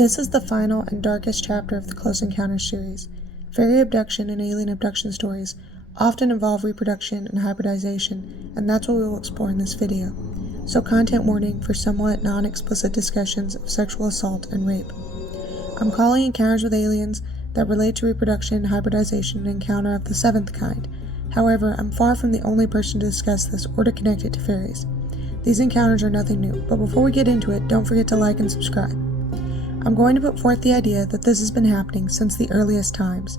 This is the final and darkest chapter of the Close Encounters series. Fairy abduction and alien abduction stories often involve reproduction and hybridization, and that's what we will explore in this video. So content warning for somewhat non-explicit discussions of sexual assault and rape. I'm calling encounters with aliens that relate to reproduction and hybridization an encounter of the seventh kind. However, I'm far from the only person to discuss this or to connect it to fairies. These encounters are nothing new, but before we get into it, don't forget to like and subscribe. I'm going to put forth the idea that this has been happening since the earliest times.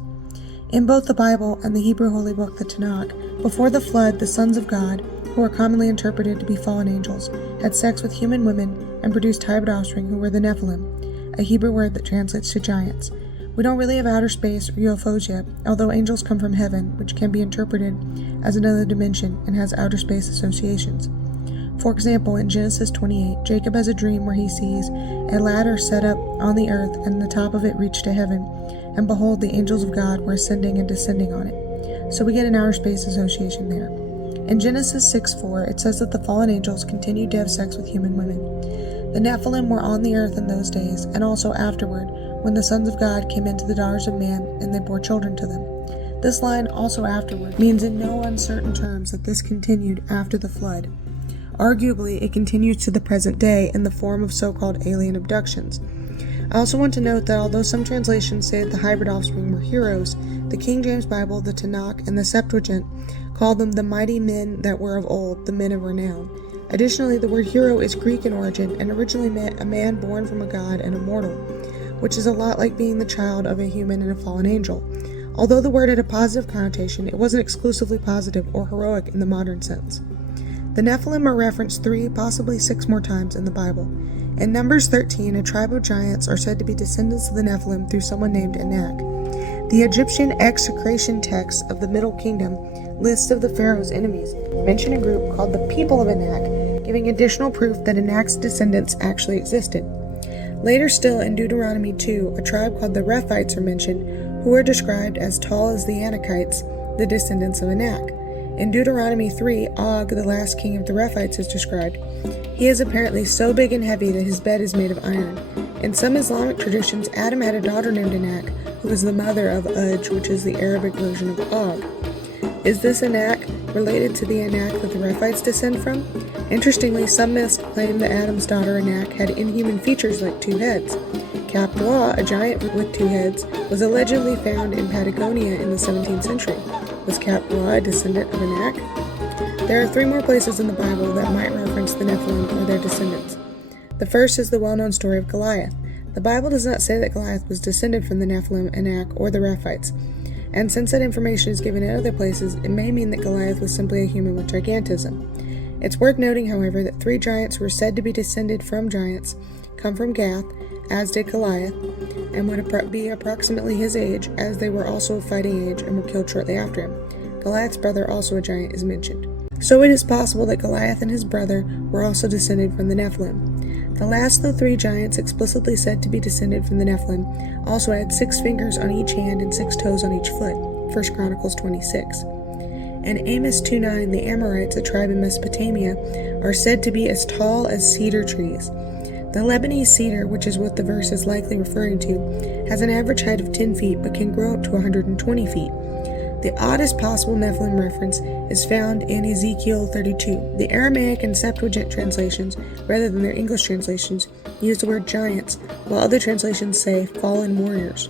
In both the Bible and the Hebrew holy book, the Tanakh, before the flood, the sons of God, who are commonly interpreted to be fallen angels, had sex with human women and produced hybrid offspring who were the Nephilim, a Hebrew word that translates to giants. We don't really have outer space or UFOs yet, although angels come from heaven, which can be interpreted as another dimension and has outer space associations. For example, in Genesis 28, Jacob has a dream where he sees a ladder set up on the earth, and the top of it reached to heaven, and behold, the angels of God were ascending and descending on it. So we get an outer space association there. In Genesis 6:4, it says that the fallen angels continued to have sex with human women. The Nephilim were on the earth in those days, and also afterward, when the sons of God came into the daughters of man, and they bore children to them. This line, also afterward, means in no uncertain terms that this continued after the flood. Arguably, it continues to the present day in the form of so-called alien abductions. I also want to note that although some translations say that the hybrid offspring were heroes, the King James Bible, the Tanakh, and the Septuagint call them the mighty men that were of old, the men of renown. Additionally, the word hero is Greek in origin and originally meant a man born from a god and immortal, which is a lot like being the child of a human and a fallen angel. Although the word had a positive connotation, it wasn't exclusively positive or heroic in the modern sense. The Nephilim are referenced 3, possibly 6 more times in the Bible. In Numbers 13, a tribe of giants are said to be descendants of the Nephilim through someone named Enoch. The Egyptian execration text of the Middle Kingdom lists of the Pharaoh's enemies mention a group called the people of Enoch, giving additional proof that Enoch's descendants actually existed. Later still, in Deuteronomy 2, a tribe called the Rephites are mentioned, who are described as tall as the Anakites, the descendants of Enoch. In Deuteronomy 3, Og, the last king of the Rephites, is described. He is apparently so big and heavy that his bed is made of iron. In some Islamic traditions, Adam had a daughter named Enoch, who was the mother of Uj, which is the Arabic version of Og. Is this Enoch related to the Enoch that the Rephites descend from? Interestingly, some myths claim that Adam's daughter Enoch had inhuman features like 2 heads. Cap Bra, a giant with 2 heads, was allegedly found in Patagonia in the 17th century. Was Cap Bra a descendant of Enoch? There are 3 more places in the Bible that might reference the Nephilim or their descendants. The first is the well-known story of Goliath. The Bible does not say that Goliath was descended from the Nephilim, Enoch, or the Rephites, and since that information is given in other places, it may mean that Goliath was simply a human with gigantism. It's worth noting, however, that 3 giants who were said to be descended from giants come from Gath, as did Goliath, and would be approximately his age, as they were also of fighting age and were killed shortly after him. Goliath's brother, also a giant, is mentioned. So it is possible that Goliath and his brother were also descended from the Nephilim. The last of the 3 giants explicitly said to be descended from the Nephilim also had 6 fingers on each hand and 6 toes on each foot, 1 Chronicles 26. In Amos 2:9, the Amorites, a tribe in Mesopotamia, are said to be as tall as cedar trees. The Lebanese cedar, which is what the verse is likely referring to, has an average height of 10 feet but can grow up to 120 feet. The oddest possible Nephilim reference is found in Ezekiel 32. The Aramaic and Septuagint translations, rather than their English translations, use the word giants, while other translations say fallen warriors.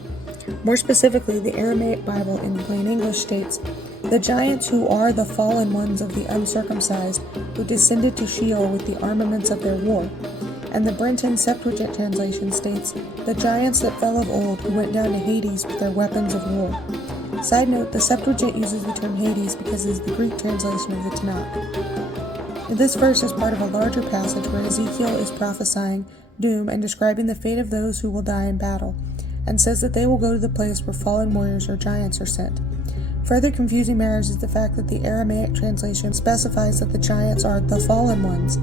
More specifically, the Aramaic Bible in plain English states, "The giants who are the fallen ones of the uncircumcised, who descended to Sheol with the armaments of their war." And the Brenton Septuagint translation states, "The giants that fell of old, who went down to Hades with their weapons of war." Side note, the Septuagint uses the term Hades because it is the Greek translation of the Tanakh. This verse is part of a larger passage where Ezekiel is prophesying doom and describing the fate of those who will die in battle, and says that they will go to the place where fallen warriors or giants are sent. Further confusing matters is the fact that the Aramaic translation specifies that the giants are the fallen ones,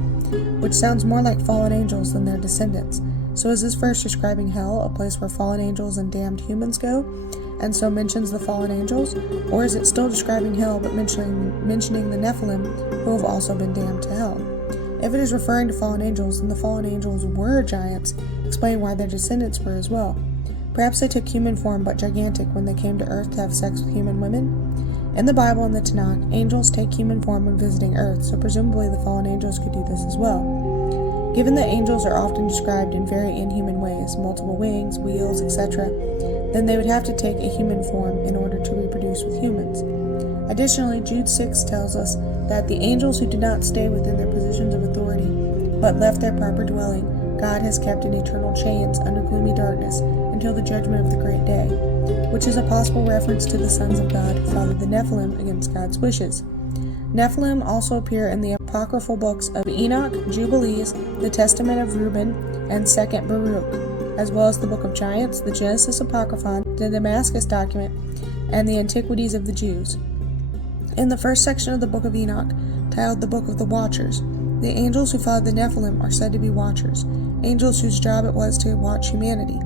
which sounds more like fallen angels than their descendants. So is this verse describing hell, a place where fallen angels and damned humans go, and so mentions the fallen angels? Or is it still describing hell but mentioning the Nephilim, who have also been damned to hell? If it is referring to fallen angels, then the fallen angels were giants, explaining why their descendants were as well. Perhaps they took human form but gigantic when they came to Earth to have sex with human women? In the Bible and the Tanakh, angels take human form when visiting Earth, so presumably the fallen angels could do this as well. Given that angels are often described in very inhuman ways, multiple wings, wheels, etc., then they would have to take a human form in order to reproduce with humans. Additionally, Jude 6 tells us that the angels who did not stay within their positions of authority, but left their proper dwelling, God has kept in eternal chains under gloomy darkness until the judgment of the great day, which is a possible reference to the sons of God who followed the Nephilim against God's wishes. Nephilim also appear in the apocryphal books of Enoch, Jubilees, the Testament of Reuben, and 2nd Baruch, as well as the Book of Giants, the Genesis Apocryphon, the Damascus document, and the Antiquities of the Jews. In the first section of the Book of Enoch, titled the Book of the Watchers, the angels who followed the Nephilim are said to be watchers, angels whose job it was to watch humanity.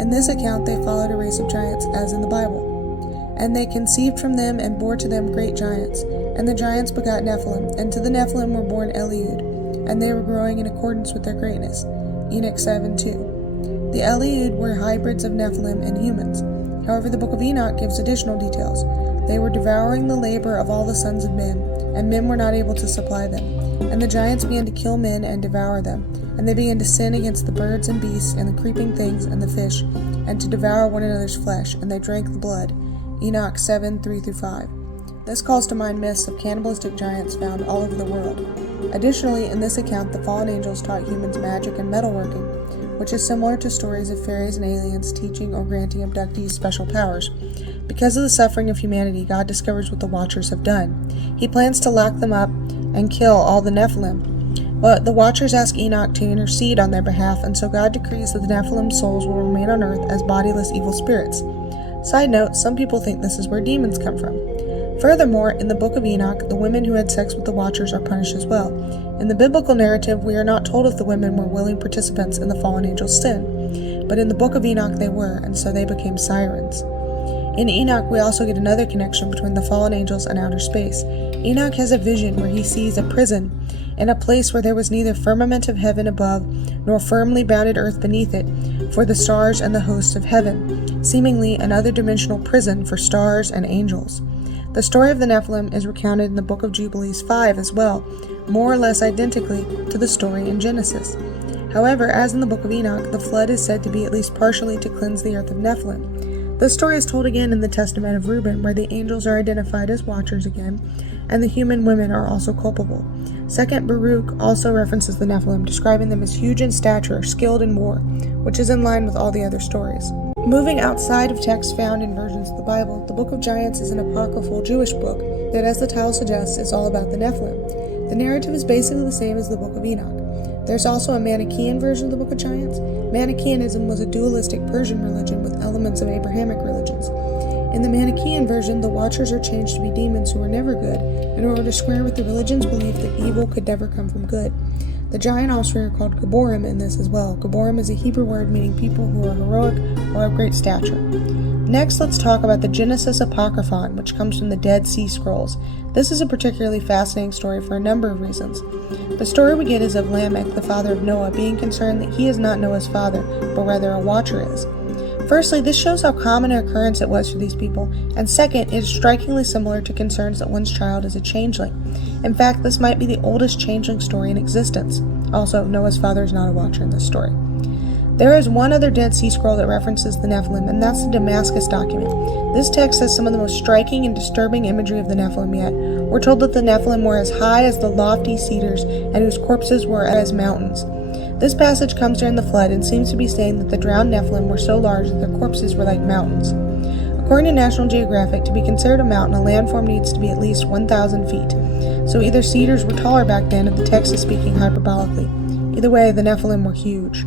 In this account, they followed a race of giants, as in the Bible. And they conceived from them and bore to them great giants. And the giants begot Nephilim, and to the Nephilim were born Eliud, and they were growing in accordance with their greatness. Enoch 7:2. The Eliud were hybrids of Nephilim and humans. However, the Book of Enoch gives additional details. They were devouring the labor of all the sons of men, and men were not able to supply them. And the giants began to kill men and devour them. And they began to sin against the birds and beasts and the creeping things and the fish, and to devour one another's flesh, and they drank the blood. Enoch 7:3-5. This calls to mind myths of cannibalistic giants found all over the world. Additionally, in this account, the fallen angels taught humans magic and metalworking, which is similar to stories of fairies and aliens teaching or granting abductees special powers. Because of the suffering of humanity, God discovers what the Watchers have done. He plans to lock them up and kill all the Nephilim. But the Watchers ask Enoch to intercede on their behalf, and so God decrees that the Nephilim souls will remain on earth as bodiless evil spirits. Side note, some people think this is where demons come from. Furthermore, in the Book of Enoch, the women who had sex with the Watchers are punished as well. In the biblical narrative, we are not told if the women were willing participants in the fallen angels' sin, but in the Book of Enoch they were, and so they became sirens. In Enoch, we also get another connection between the fallen angels and outer space. Enoch has a vision where he sees a prison in a place where there was neither firmament of heaven above, nor firmly bounded earth beneath it, for the stars and the hosts of heaven, seemingly another dimensional prison for stars and angels. The story of the Nephilim is recounted in the Book of Jubilees 5 as well, more or less identically to the story in Genesis. However, as in the Book of Enoch, the flood is said to be at least partially to cleanse the earth of Nephilim. This story is told again in the Testament of Reuben, where the angels are identified as watchers again, and the human women are also culpable. 2nd Baruch also references the Nephilim, describing them as huge in stature, skilled in war, which is in line with all the other stories. Moving outside of texts found in versions of the Bible, the Book of Giants is an apocryphal Jewish book that, as the title suggests, is all about the Nephilim. The narrative is basically the same as the Book of Enoch. There's also a Manichaean version of the Book of Giants. Manichaeanism was a dualistic Persian religion with elements of Abrahamic religions. In the Manichaean version, the Watchers are changed to be demons who are never good, in order to square with the religion's belief that evil could never come from good. The giant offspring are called Geborim in this as well. Geborim is a Hebrew word meaning people who are heroic or of great stature. Next, let's talk about the Genesis Apocryphon, which comes from the Dead Sea Scrolls. This is a particularly fascinating story for a number of reasons. The story we get is of Lamech, the father of Noah, being concerned that he is not Noah's father, but rather a watcher is. Firstly, this shows how common an occurrence it was for these people, and second, it is strikingly similar to concerns that one's child is a changeling. In fact, this might be the oldest changeling story in existence. Also, Noah's father is not a watcher in this story. There is one other Dead Sea Scroll that references the Nephilim, and that's the Damascus document. This text has some of the most striking and disturbing imagery of the Nephilim yet. We're told that the Nephilim were as high as the lofty cedars, and whose corpses were as mountains. This passage comes during the flood and seems to be saying that the drowned Nephilim were so large that their corpses were like mountains. According to National Geographic, to be considered a mountain, a landform needs to be at least 1,000 feet. So either cedars were taller back then, or the text is speaking hyperbolically. Either way, the Nephilim were huge.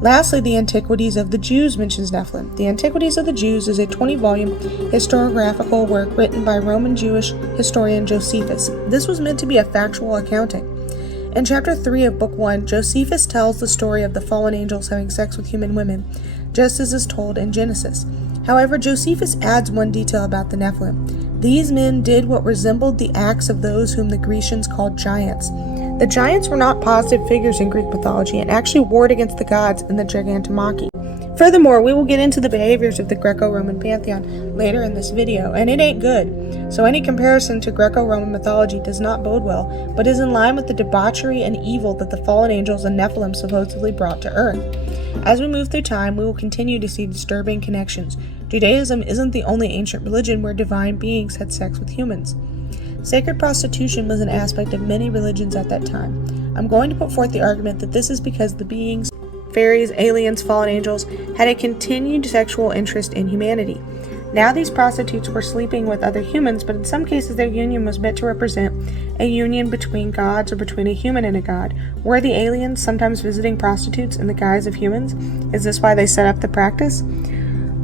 Lastly, the Antiquities of the Jews mentions Nephilim. The Antiquities of the Jews is a 20-volume historiographical work written by Roman Jewish historian Josephus. This was meant to be a factual accounting. In chapter 3 of book 1, Josephus tells the story of the fallen angels having sex with human women, just as is told in Genesis. However, Josephus adds one detail about the Nephilim. These men did what resembled the acts of those whom the Grecians called giants. The giants were not positive figures in Greek mythology and actually warred against the gods in the Gigantomachy. Furthermore, we will get into the behaviors of the Greco-Roman pantheon later in this video, and it ain't good. So any comparison to Greco-Roman mythology does not bode well, but is in line with the debauchery and evil that the fallen angels and Nephilim supposedly brought to earth. As we move through time, we will continue to see disturbing connections. Judaism isn't the only ancient religion where divine beings had sex with humans. Sacred prostitution was an aspect of many religions at that time. I'm going to put forth the argument that this is because the beings, fairies, aliens, fallen angels, had a continued sexual interest in humanity. Now these prostitutes were sleeping with other humans, but in some cases their union was meant to represent a union between gods or between a human and a god. Were the aliens sometimes visiting prostitutes in the guise of humans? Is this why they set up the practice?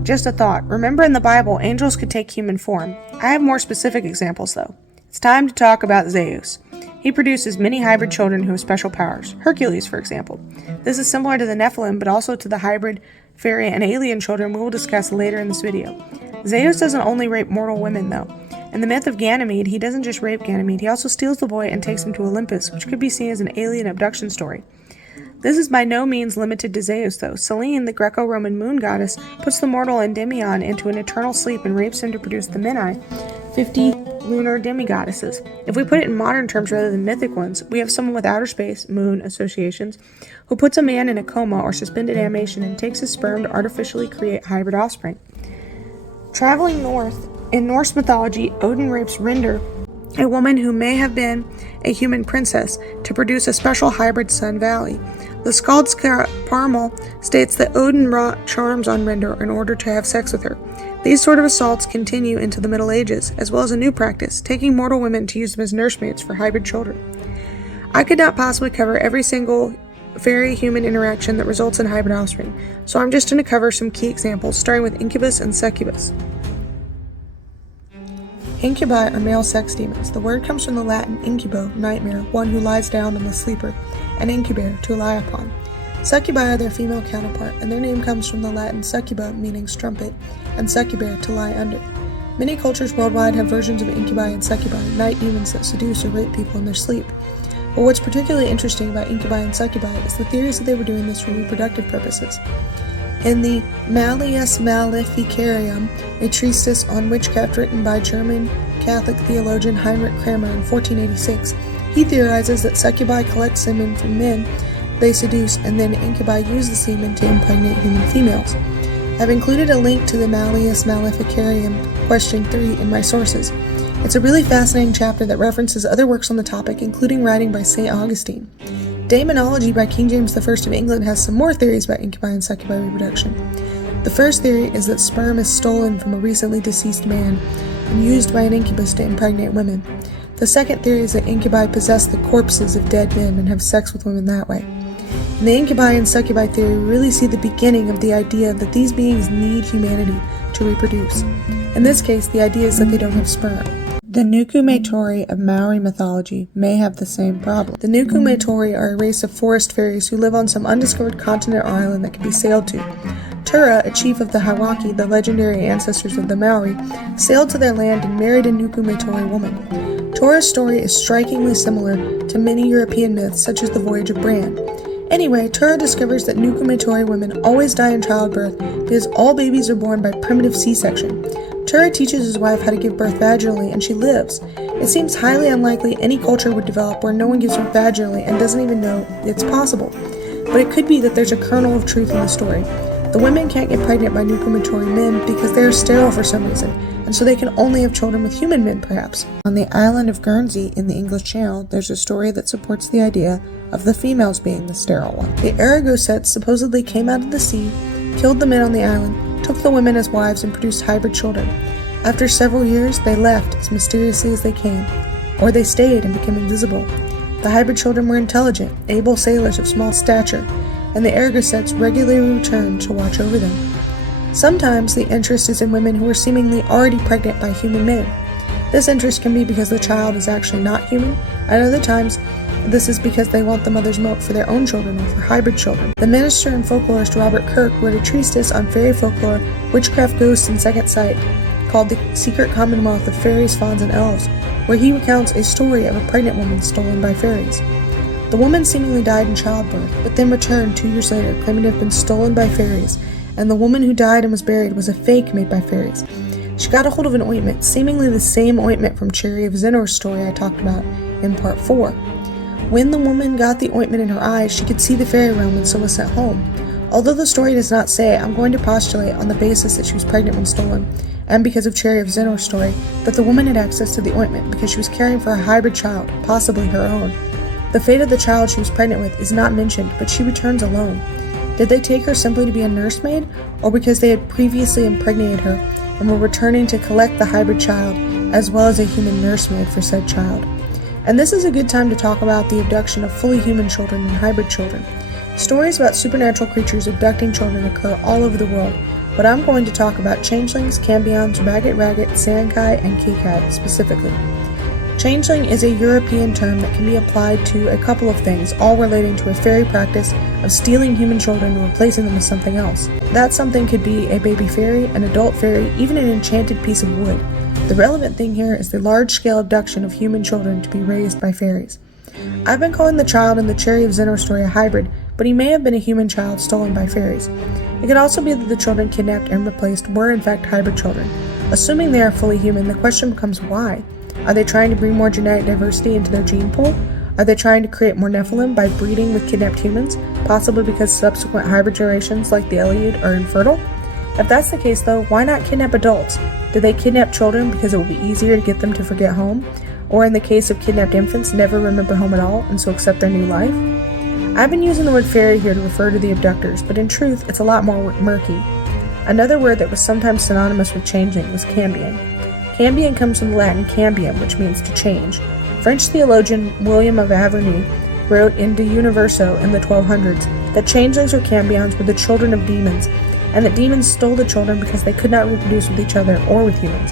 Just a thought. Remember in the Bible, angels could take human form. I have more specific examples though. It's time to talk about Zeus. He produces many hybrid children who have special powers. Hercules, for example. This is similar to the Nephilim, but also to the hybrid fairy and alien children we will discuss later in this video. Zeus doesn't only rape mortal women, though. In the myth of Ganymede, he doesn't just rape Ganymede, he also steals the boy and takes him to Olympus, which could be seen as an alien abduction story. This is by no means limited to Zeus, though. Selene, the Greco-Roman moon goddess, puts the mortal Endymion into an eternal sleep and rapes him to produce the Menai, 50 lunar demigoddesses. If we put it in modern terms rather than mythic ones, we have someone with outer space, moon associations, who puts a man in a coma or suspended animation and takes his sperm to artificially create hybrid offspring. Traveling north, in Norse mythology, Odin rapes Rindr, a woman who may have been a human princess, to produce a special hybrid son, Vali. The Skaldska Parmal states that Odin wrought charms on Rindr in order to have sex with her. These sort of assaults continue into the Middle Ages, as well as a new practice, taking mortal women to use them as nursemates for hybrid children. I could not possibly cover every single fairy-human interaction that results in hybrid offspring, so I'm just going to cover some key examples, starting with incubus and succubus. Incubi are male sex demons. The word comes from the Latin incubo, nightmare, one who lies down on the sleeper, and incubare, to lie upon. Succubi are their female counterpart, and their name comes from the Latin succuba, meaning strumpet, and succubare, to lie under. Many cultures worldwide have versions of incubi and succubi, night demons that seduce or rape people in their sleep. But what's particularly interesting about incubi and succubi is the theories that they were doing this for reproductive purposes. In the Malleus Maleficarium, a treatise on witchcraft written by German Catholic theologian Heinrich Kramer in 1486, he theorizes that succubi collect semen from men they seduce, and then incubi use the semen to impregnate human females. I've included a link to the Malleus Maleficarium, question 3, in my sources. It's a really fascinating chapter that references other works on the topic, including writing by St. Augustine. Daemonology by King James I of England has some more theories about incubi and succubi reproduction. The first theory is that sperm is stolen from a recently deceased man and used by an incubus to impregnate women. The second theory is that incubi possess the corpses of dead men and have sex with women that way. In the incubi and succubi theory, we really see the beginning of the idea that these beings need humanity to reproduce. In this case, the idea is that they don't have sperm. The Nuku-Matori of Maori mythology may have the same problem. The Nuku-Matori are a race of forest fairies who live on some undiscovered continent or island that can be sailed to. Tura, a chief of the Hauraki, the legendary ancestors of the Maori, sailed to their land and married a Nuku-Matori woman. Tura's story is strikingly similar to many European myths, such as the Voyage of Bran. Anyway, Tura discovers that Nuku-Matori women always die in childbirth because all babies are born by primitive C-section. Tura teaches his wife how to give birth vaginally, and she lives. It seems highly unlikely any culture would develop where no one gives birth vaginally and doesn't even know it's possible. But it could be that there's a kernel of truth in the story. The women can't get pregnant by Nuku-Matori men because they are sterile for some reason, and so they can only have children with human men, perhaps. On the island of Guernsey in the English Channel, there's a story that supports the idea of the females being the sterile one. The Aragosets supposedly came out of the sea, killed the men on the island, took the women as wives, and produced hybrid children. After several years, they left as mysteriously as they came, or they stayed and became invisible. The hybrid children were intelligent, able sailors of small stature, and the Aragosets regularly returned to watch over them. Sometimes the interest is in women who are seemingly already pregnant by human men. This interest can be because the child is actually not human, at other times this is because they want the mother's milk for their own children or for hybrid children. The minister and folklorist Robert Kirk wrote a treatise on fairy folklore, witchcraft, ghosts, and second sight, called The Secret Commonwealth of Fairies, Fauns, and Elves, where he recounts a story of a pregnant woman stolen by fairies. The woman seemingly died in childbirth, but then returned 2 years later, claiming to have been stolen by fairies, and the woman who died and was buried was a fake made by fairies. She got a hold of an ointment, seemingly the same ointment from Cherry of Zinor's story I talked about in part 4. When the woman got the ointment in her eyes, she could see the fairy realm and so was sent home. Although the story does not say it, I'm going to postulate on the basis that she was pregnant when stolen, and because of Cherry of Zinor's story, that the woman had access to the ointment because she was caring for a hybrid child, possibly her own. The fate of the child she was pregnant with is not mentioned, but she returns alone. Did they take her simply to be a nursemaid, or because they had previously impregnated her and were returning to collect the hybrid child, as well as a human nursemaid for said child? And this is a good time to talk about the abduction of fully human children and hybrid children. Stories about supernatural creatures abducting children occur all over the world, but I'm going to talk about changelings, cambions, ragged, sankai, and kikai specifically. Changeling is a European term that can be applied to a couple of things, all relating to a fairy practice of stealing human children and replacing them with something else. That something could be a baby fairy, an adult fairy, even an enchanted piece of wood. The relevant thing here is the large-scale abduction of human children to be raised by fairies. I've been calling the child in the Cherry of Zenor story a hybrid, but he may have been a human child stolen by fairies. It could also be that the children kidnapped and replaced were in fact hybrid children. Assuming they are fully human, the question becomes why? Are they trying to bring more genetic diversity into their gene pool? Are they trying to create more Nephilim by breeding with kidnapped humans, possibly because subsequent hybrid generations like the Eliud are infertile? If that's the case though, why not kidnap adults? Do they kidnap children because it will be easier to get them to forget home? Or in the case of kidnapped infants, never remember home at all and so accept their new life? I've been using the word fairy here to refer to the abductors, but in truth, it's a lot more murky. Another word that was sometimes synonymous with changing was cambion. Cambion comes from the Latin cambium, which means to change. French theologian William of Averny wrote in De Universo in the 1200s that changelings or cambions were the children of demons, and that demons stole the children because they could not reproduce with each other or with humans.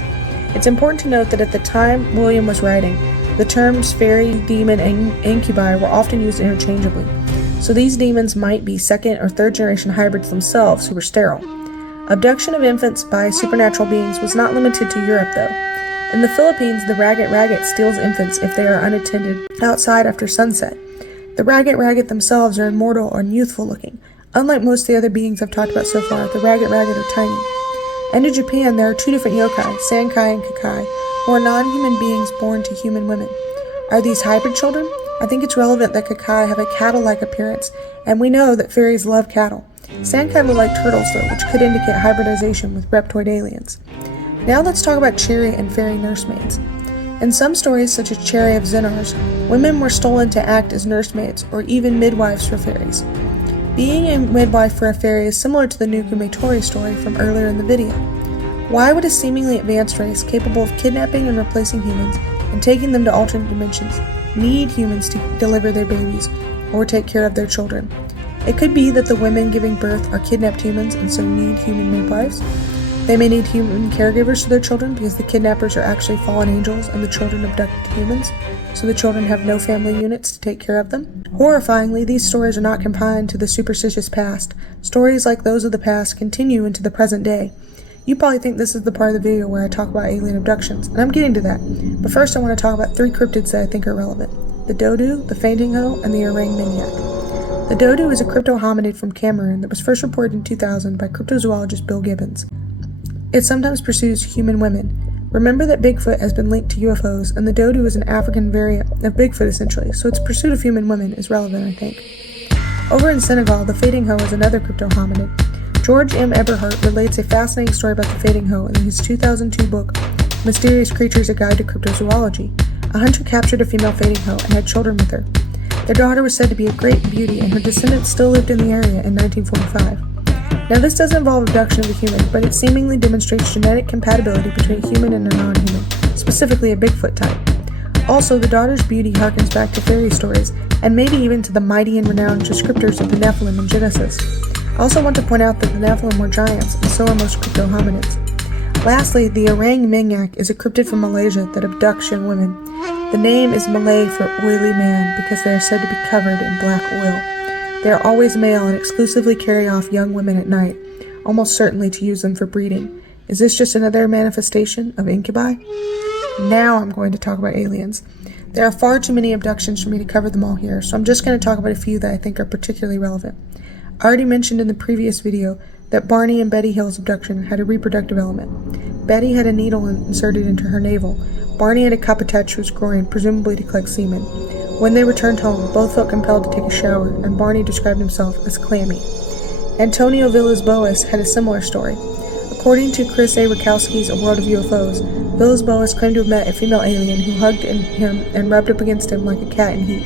It's important to note that at the time William was writing, the terms fairy, demon, and incubi were often used interchangeably, so these demons might be second or third generation hybrids themselves who were sterile. Abduction of infants by supernatural beings was not limited to Europe though. In the Philippines, the ragged steals infants if they are unattended outside after sunset. The ragged themselves are immortal and youthful looking. Unlike most of the other beings I've talked about so far, the ragged are tiny. And in Japan, there are 2 different yokai, sankai and kakai, who are non-human beings born to human women. Are these hybrid children? I think it's relevant that kakai have a cattle-like appearance, and we know that fairies love cattle. Sankai look like turtles though, which could indicate hybridization with reptoid aliens. Now let's talk about Cherry and fairy nursemaids. In some stories, such as Cherry of Zinor's, women were stolen to act as nursemaids or even midwives for fairies. Being a midwife for a fairy is similar to the Nukumetori story from earlier in the video. Why would a seemingly advanced race capable of kidnapping and replacing humans and taking them to alternate dimensions need humans to deliver their babies or take care of their children? It could be that the women giving birth are kidnapped humans and so need human midwives. They may need human caregivers for their children because the kidnappers are actually fallen angels and the children abducted humans, so the children have no family units to take care of them. Horrifyingly, these stories are not confined to the superstitious past. Stories like those of the past continue into the present day. You probably think this is the part of the video where I talk about alien abductions, and I'm getting to that. But first I want to talk about 3 cryptids that I think are relevant: the dodo, the fainting hoe, and the orang minyak. The dodo is a crypto-hominid from Cameroon that was first reported in 2000 by cryptozoologist Bill Gibbons. It sometimes pursues human women. Remember that Bigfoot has been linked to UFOs, and the dodo is an African variant of Bigfoot essentially, so its pursuit of human women is relevant, I think. Over in Senegal, the fainting hoe is another crypto-hominid. George M. Eberhardt relates a fascinating story about the fainting hoe in his 2002 book, Mysterious Creatures: A Guide to Cryptozoology. A hunter captured a female fainting hoe and had children with her. Their daughter was said to be a great beauty, and her descendants still lived in the area in 1945. Now, this doesn't involve abduction of a human, but it seemingly demonstrates genetic compatibility between a human and a non-human, specifically a Bigfoot type. Also, the daughter's beauty harkens back to fairy stories, and maybe even to the mighty and renowned descriptors of the Nephilim in Genesis. I also want to point out that the Nephilim were giants, and so are most crypto-hominids. Lastly, the orang minyak is a cryptid from Malaysia that abducts young women. The name is Malay for oily man because they are said to be covered in black oil. They are always male and exclusively carry off young women at night, almost certainly to use them for breeding. Is this just another manifestation of incubi? Now I'm going to talk about aliens. There are far too many abductions for me to cover them all here, so I'm just going to talk about a few that I think are particularly relevant. I already mentioned in the previous video that Barney and Betty Hill's abduction had a reproductive element. Betty had a needle inserted into her navel. Barney had a cup attached to his groin, presumably to collect semen. When they returned home, both felt compelled to take a shower, and Barney described himself as clammy. Antonio Villas-Boas had a similar story. According to Chris A. Rakowski's A World of UFOs, Villas-Boas claimed to have met a female alien who hugged him and rubbed up against him like a cat in heat.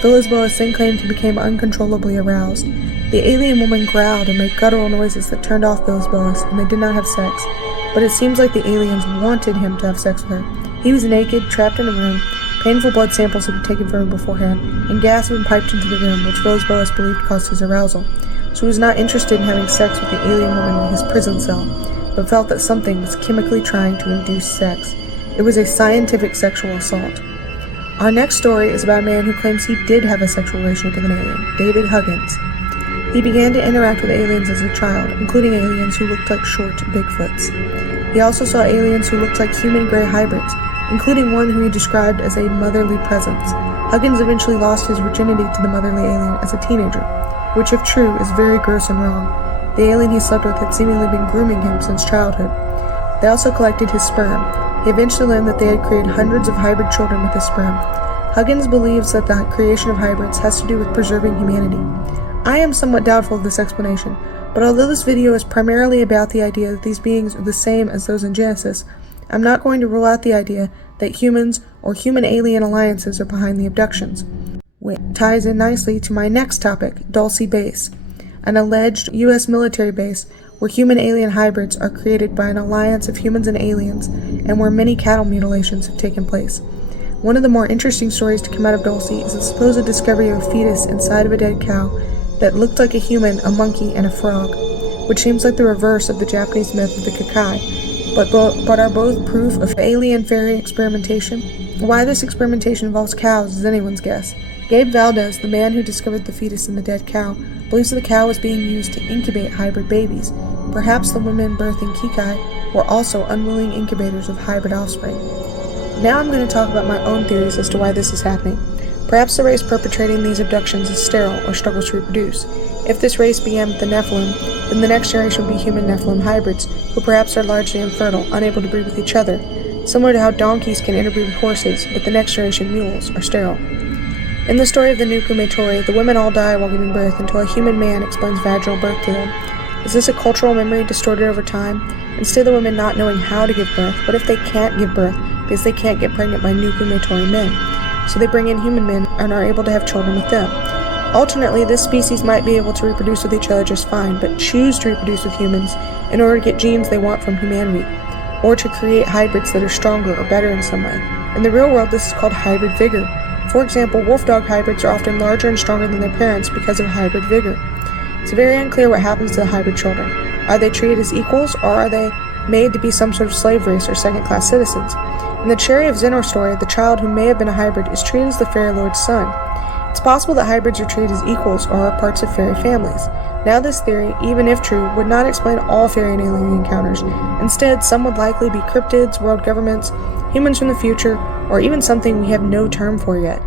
Villas-Boas then claimed he became uncontrollably aroused. The alien woman growled and made guttural noises that turned off Villas-Boas, and they did not have sex. But it seems like the aliens wanted him to have sex with her. He was naked, trapped in a room, painful blood samples had been taken from him beforehand, and gas had been piped into the room, which Villas-Boas believed caused his arousal. So he was not interested in having sex with the alien woman in his prison cell, but felt that something was chemically trying to induce sex. It was a scientific sexual assault. Our next story is about a man who claims he did have a sexual relationship with an alien, David Huggins. He began to interact with aliens as a child, including aliens who looked like short Bigfoots. He also saw aliens who looked like human-gray hybrids, including one who he described as a motherly presence. Huggins eventually lost his virginity to the motherly alien as a teenager, which if true is very gross and wrong. The alien he slept with had seemingly been grooming him since childhood. They also collected his sperm. He eventually learned that they had created hundreds of hybrid children with his sperm. Huggins believes that the creation of hybrids has to do with preserving humanity. I am somewhat doubtful of this explanation, but although this video is primarily about the idea that these beings are the same as those in Genesis, I'm not going to rule out the idea that humans or human-alien alliances are behind the abductions. Which ties in nicely to my next topic, Dulce Base, an alleged U.S. military base where human-alien hybrids are created by an alliance of humans and aliens, and where many cattle mutilations have taken place. One of the more interesting stories to come out of Dulce is the supposed discovery of a fetus inside of a dead cow that looked like a human, a monkey, and a frog, which seems like the reverse of the Japanese myth of the Kakai, but are both proof of alien fairy experimentation. Why this experimentation involves cows is anyone's guess. Gabe Valdez, the man who discovered the fetus in the dead cow, believes that the cow was being used to incubate hybrid babies. Perhaps the women birthing Kikai were also unwilling incubators of hybrid offspring. Now I'm going to talk about my own theories as to why this is happening. Perhaps the race perpetrating these abductions is sterile or struggles to reproduce. If this race began with the Nephilim, then the next generation would be human Nephilim hybrids, who perhaps are largely infertile, unable to breed with each other, similar to how donkeys can interbreed with horses, but the next generation mules are sterile. In the story of the Nukumetori, the women all die while giving birth until a human man explains vaginal birth to them. Is this a cultural memory distorted over time? Instead of the women not knowing how to give birth, what if they can't give birth because they can't get pregnant by Nukumetori men? So they bring in human men and are able to have children with them. Alternately, this species might be able to reproduce with each other just fine, but choose to reproduce with humans in order to get genes they want from humanity, or to create hybrids that are stronger or better in some way. In the real world, this is called hybrid vigor. For example, wolf-dog hybrids are often larger and stronger than their parents because of hybrid vigor. It's very unclear what happens to the hybrid children. Are they treated as equals, or are they made to be some sort of slave race or second-class citizens? In the Cherry of Zenor story, the child who may have been a hybrid is treated as the fairy lord's son. It's possible that hybrids are treated as equals or are parts of fairy families. Now this theory, even if true, would not explain all fairy and alien encounters. Instead, some would likely be cryptids, world governments, humans from the future, or even something we have no term for yet.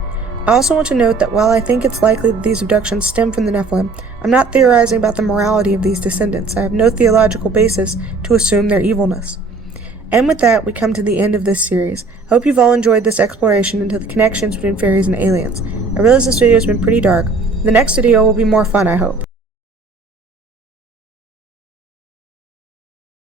I also want to note that while I think it's likely that these abductions stem from the Nephilim, I'm not theorizing about the morality of these descendants. I have no theological basis to assume their evilness. And with that, we come to the end of this series. I hope you've all enjoyed this exploration into the connections between fairies and aliens. I realize this video has been pretty dark. The next video will be more fun, I hope.